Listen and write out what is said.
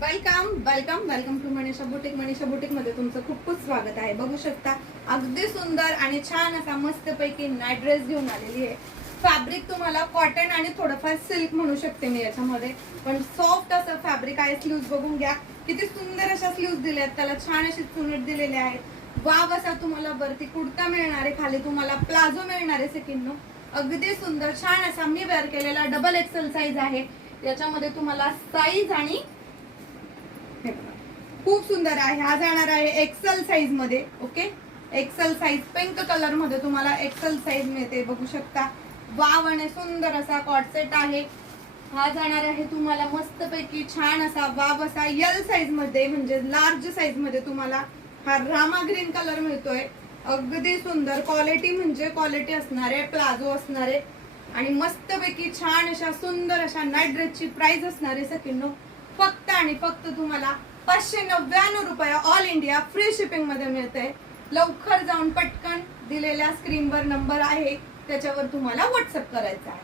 Welcome welcome welcome to Manisha boutique. Manisha boutique मध्ये तुमचं खूप खूप स्वागत आहे. बघू शकता अगदी सुंदर आणि छान असा मस्तपैकी नाईट ड्रेस घेऊन आलेली आहे. फॅब्रिक तुम्हाला कॉटन आणि थोडंफार सिल्क म्हणू शकते मी याच्यामध्ये, पण सॉफ्ट असं फॅब्रिक आहे. स्लीव्ज बघून घ्या, किती सुंदर अशा स्लीव्ज दिल्या आहेत, त्याला छान अशी चुनट दिलेले आहेत. वाव असा तुम्हाला वरती कुर्ता मिळणार आहे, खाली तुम्हाला प्लाझो मिळणार आहे सेकंड. अगदी सुंदर छान असा मी वेअर केलेला डबल एक्सेल साईज आहे. याच्यामध्ये तुम्हाला साईज आणि खूप सुंदर आहे. हा जाणार आहे एक्सेल साईज मध्ये. Okay, XL size pink colour मध्ये तुम्हाला एक्सेल साईज मिळते. बघू शकता वाव आणि सुंदर असा कॉट सेट आहे. हा जाणार आहे तुम्हाला मस्तपैकी छान असा वाव असा एल साईज मध्ये, म्हणजे लार्ज साईज मध्ये तुम्हाला हा रामा ग्रीन कलर मिळतोय. अगदी सुंदर क्वालिटी, म्हणजे क्वालिटी असणार आहे, प्लाझो असणार आहे आणि मस्तपैकी छान अशा सुंदर अशा नाईट ड्रेसची प्राइस असणार आहे सेकंड फक्त आणि फक्त तुम्हाला 599 रुपये ऑल इंडिया फ्री शिपिंग मध्ये मिळते. लवकर जाऊन पटकन दिलेल्या स्क्रीनवर नंबर आहे त्याच्यावर तुम्हाला व्हॉट्सअप करायचा आहे.